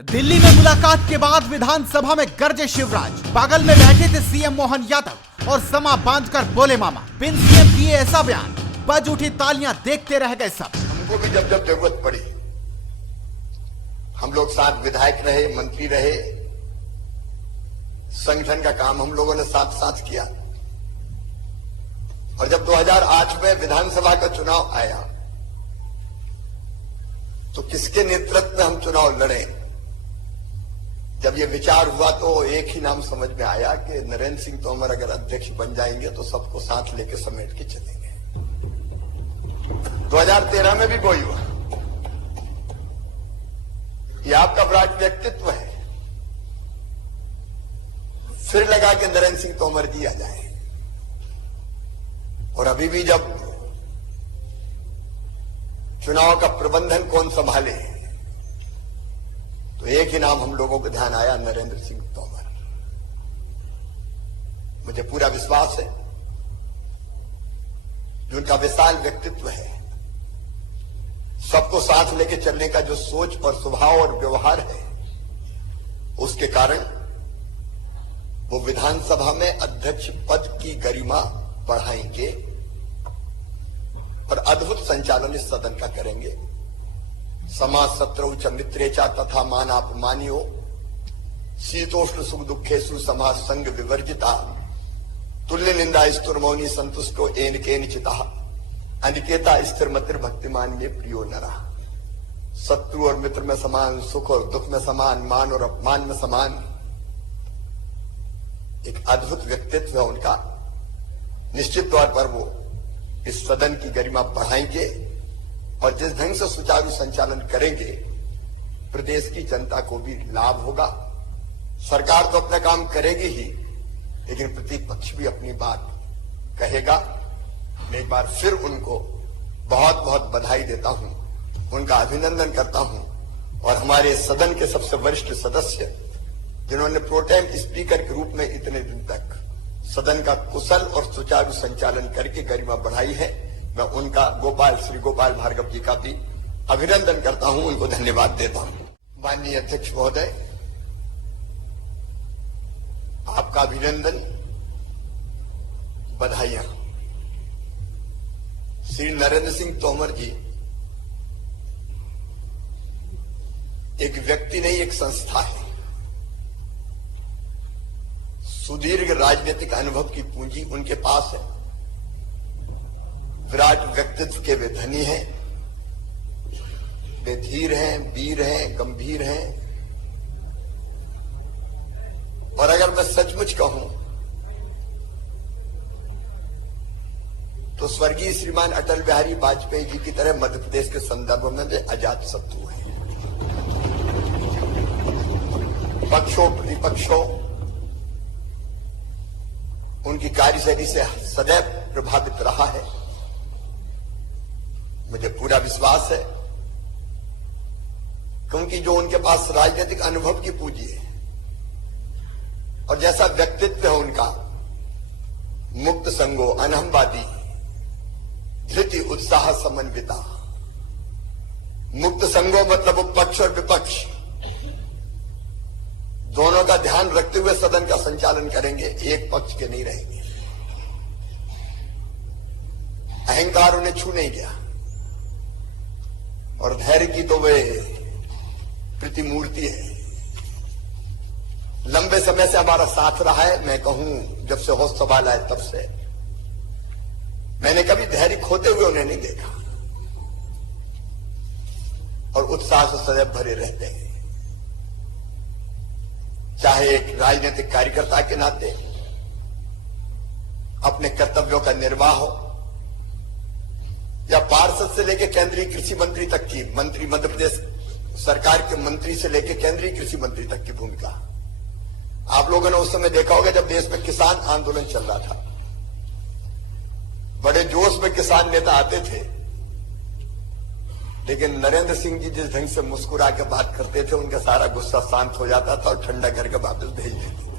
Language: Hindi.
दिल्ली में मुलाकात के बाद विधानसभा में गरजे शिवराज। बगल में बैठे थे सीएम मोहन यादव और समा बांधकर बोले मामा। बिन सीएम दिए ऐसा बयान, बज उठी तालियां, देखते रह गए सब। हमको भी जब जब जरूरत पड़ी हम लोग साथ विधायक रहे, मंत्री रहे, संगठन का काम हम लोगों ने साथ साथ किया। और जब 2008 में विधानसभा का चुनाव आया तो किसके नेतृत्व में हम चुनाव लड़े, जब ये विचार हुआ तो एक ही नाम समझ में आया कि नरेंद्र सिंह तोमर अगर अध्यक्ष बन जाएंगे तो सबको साथ लेके समेट के चलेंगे। 2013 में भी वही हुआ। ये आपका विराट व्यक्तित्व है। फिर लगा कि नरेंद्र सिंह तोमर जी आ जाए। और अभी भी जब चुनाव का प्रबंधन कौन संभाले तो एक ही नाम हम लोगों को ध्यान आया, नरेंद्र सिंह तोमर। मुझे पूरा विश्वास है जो उनका विशाल व्यक्तित्व है, सबको साथ लेके चलने का जो सोच और स्वभाव और व्यवहार है, उसके कारण वो विधानसभा में अध्यक्ष पद की गरिमा बढ़ाएंगे और अद्भुत संचालन इस सदन का करेंगे। समाज शत्रु च मित्रेचा तथा मानापमानियो शीतोष्ण सुख दुखेशु समाज संग विवर्जिता तुल्य निंदा स्तुर्मौनी संतुष्टो एन केन चिता अनिकेता स्थिर मतिर भक्तिमान में प्रियो नरा। शत्रु और मित्र में समान, सुख और दुख में समान, मान और अपमान में समान। एक अद्भुत व्यक्तित्व है उनका। निश्चित तौर पर वो इस सदन की गरिमा बढ़ाएंगे और जिस ढंग से सुचारू संचालन करेंगे प्रदेश की जनता को भी लाभ होगा। सरकार तो अपना काम करेगी ही, लेकिन प्रतिपक्ष भी अपनी बात कहेगा। मैं एक बार फिर उनको बहुत बहुत बधाई देता हूं, उनका अभिनंदन करता हूं। और हमारे सदन के सबसे वरिष्ठ सदस्य जिन्होंने प्रोटेम स्पीकर के रूप में इतने दिन तक सदन का कुशल और सुचारू संचालन करके गरिमा बढ़ाई है, मैं उनका श्री गोपाल भार्गव जी का भी अभिनंदन करता हूं, उनको धन्यवाद देता हूं। माननीय अध्यक्ष महोदय, आपका अभिनंदन, बधाइयां। श्री नरेंद्र सिंह तोमर जी एक व्यक्ति नहीं, एक संस्था है। सुदीर्घ राजनीतिक अनुभव की पूंजी उनके पास है। विराट व्यक्तित्व के वे धनी हैं, वे धीर हैं, वीर हैं, गंभीर हैं। और अगर मैं सचमुच कहूं तो स्वर्गीय श्रीमान अटल बिहारी वाजपेयी जी की तरह मध्य प्रदेश के संदर्भ में वे अजात शत्रु हैं। पक्षों प्रतिपक्षों उनकी कार्यशैली से सदैव प्रभावित रहा है। मुझे पूरा विश्वास है क्योंकि जो उनके पास राजनीतिक अनुभव की पूंजी है और जैसा व्यक्तित्व है उनका, मुक्त संगो, अनहमवादी, धृति उत्साह समन्विता। मुक्त संगो मतलब पक्ष और विपक्ष दोनों का ध्यान रखते हुए सदन का संचालन करेंगे, एक पक्ष के नहीं रहेंगे। अहंकार उन्हें छू नहीं गया और धैर्य की तो वे प्रतिमूर्ति है। लंबे समय से हमारा साथ रहा है। मैं कहूं जब से होश संभाल आए तब से मैंने कभी धैर्य खोते हुए उन्हें नहीं देखा और उत्साह से सदैव भरे रहते हैं। चाहे एक राजनीतिक कार्यकर्ता के नाते अपने कर्तव्यों का निर्वाह हो या पार्षद से लेकर केंद्रीय कृषि मंत्री तक की, मंत्री मध्य प्रदेश सरकार के मंत्री से लेकर केंद्रीय कृषि मंत्री तक की भूमिका। आप लोगों ने उस समय देखा होगा जब देश में किसान आंदोलन चल रहा था, बड़े जोश में किसान नेता आते थे, लेकिन नरेंद्र सिंह जी जिस ढंग से मुस्कुरा के बात करते थे उनका सारा गुस्सा शांत हो जाता था और ठंडा करके वापस भेज देते।